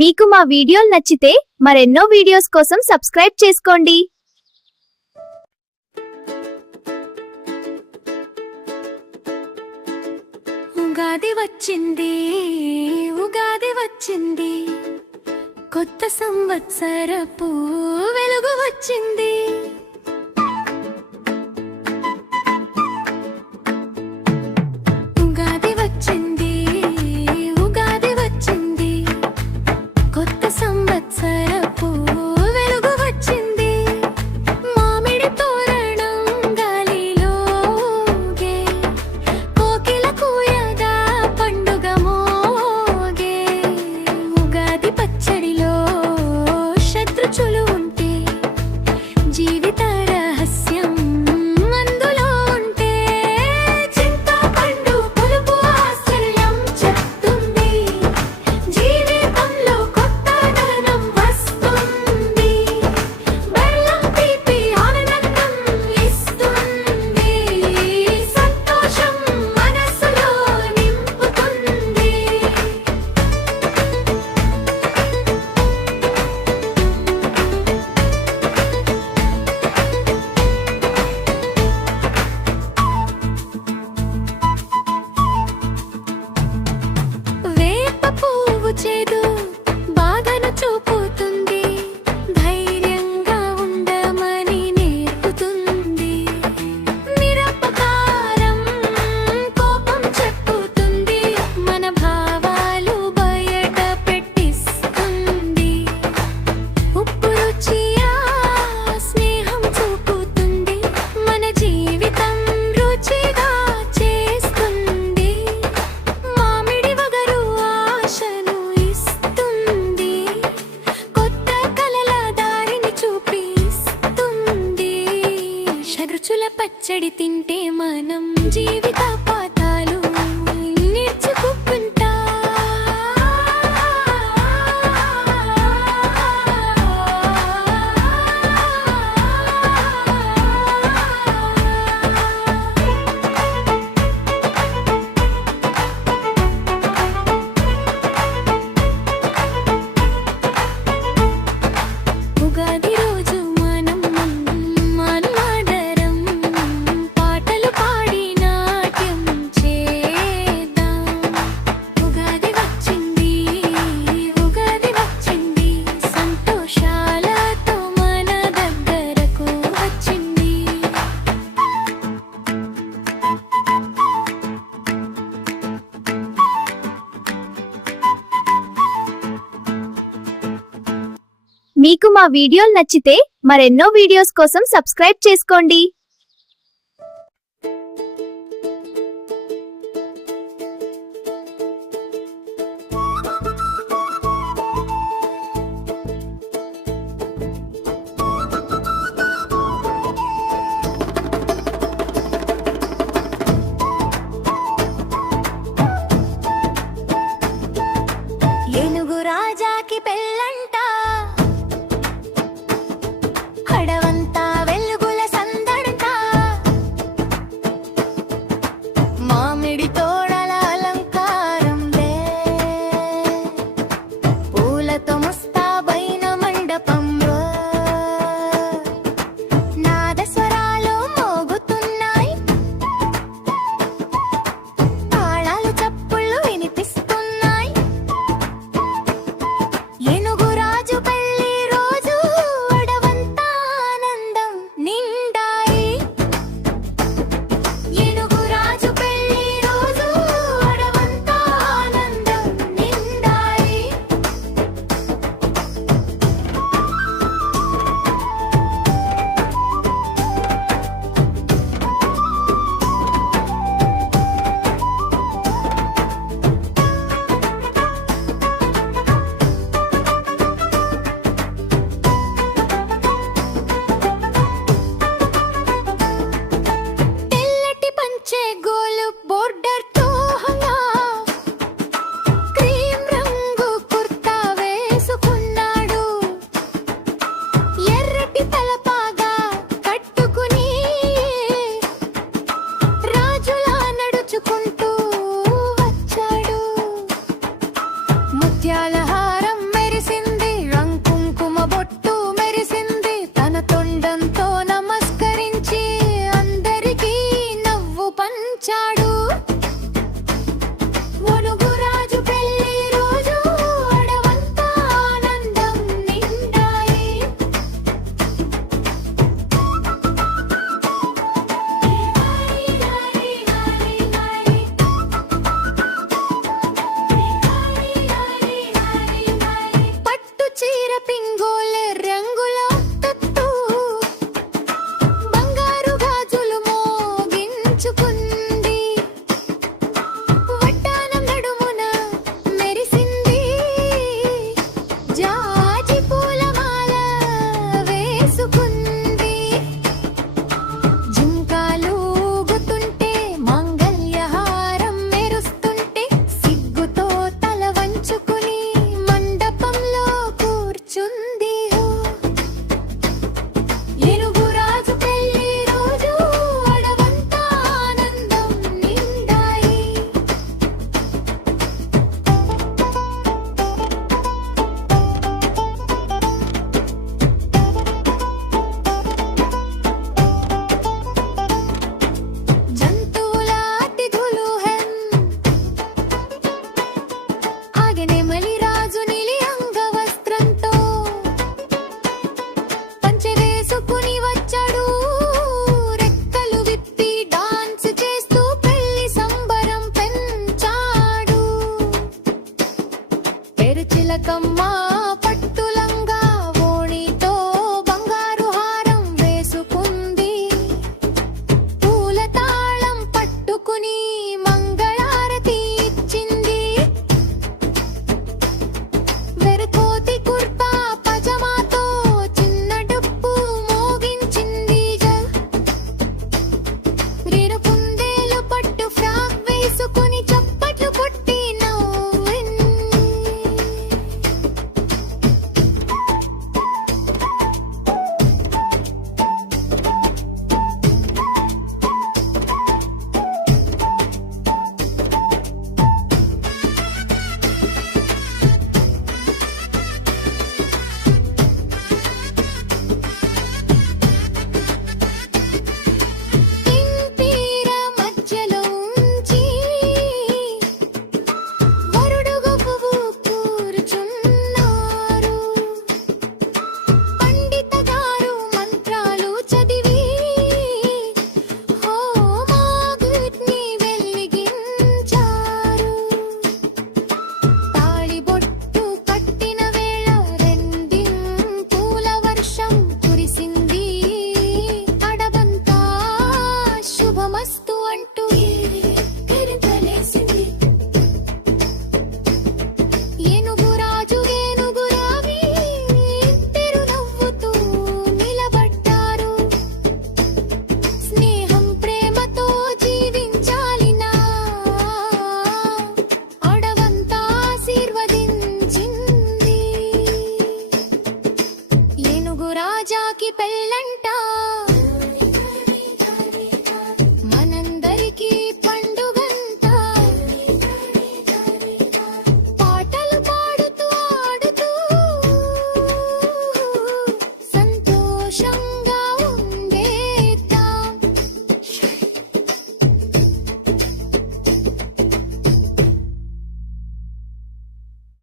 మీకు మా వీడియోలు నచ్చితే మరెన్నో వీడియోస్ కోసం సబ్స్క్రైబ్ చేసుకోండి. ఉగాది వచ్చింది, ఉగాది వచ్చింది, కొత్త సంవత్సరపు వెలుగు వచ్చింది. ఉగాది వచ్చింది, ఉగాది వచ్చింది, కొత్త సంవత్సరపు వెలుగు వచ్చింది. మామిడి తోరణం గాలిలోగే, కోకిల కూయగా పండుగ మోగే. ఉగాది పచ్చడిలో శత్రుచులు ఉంటే, జీవిత రహస్యం అందులో ఉంటే. చింతపండు పులుపు ఆశ్చర్యం చెప్తుంది, జీవితంలో కొత్తదనం వస్తుంది. బెల్లం తీపి ఆనందం ఇస్తుంది, సంతోషం మనసులో నింపుతుంది. వేప పువ్వు చేదు బాధను చూపుతుంది, ధైర్యంగా ఉండమని నేర్పుతుంది. మిరపకారం కోపం చెప్పుతుంది, మన భావాలు బయట పెట్టిస్తుంది. ఉప్పు రుచి స్నేహం చూపుతుంది, మన జీవితం రుచిగా చేస్తుంది. మామిడి వగరు ఆశను ఇస్తుంది, కొత్త కలల దారిని చూపిస్తుంది. షడ్రుచుల పచ్చడి తింటే మనం జీవిత పాఠాలు నేర్చుకుంటా. ఉగాది రోజు మనం మనమాదరం పాటలు పాడి నాట్యం చేద్దాం. ఉగాది వచ్చింది, ఉగాది వచ్చింది, సంతోషాలతో మన దగ్గరకు వచ్చింది. మీకు మా వీడియోలు నచ్చితే మరెన్నో వీడియోస్ కోసం సబ్స్క్రైబ్ చేసుకోండి. ఏనుగు రాజాకి పెళ్ళంట, అడవంతా వెలుగుల సందడంట. మామిడి తోడల అలంకారంలే, పూలతో ముస్తాబైన మండపంలో నాదస్వరాలు మోగుతున్నాయి, తాళాలు చప్పుళ్ళు వినిపిస్తున్నాయి. బతుకమ్మ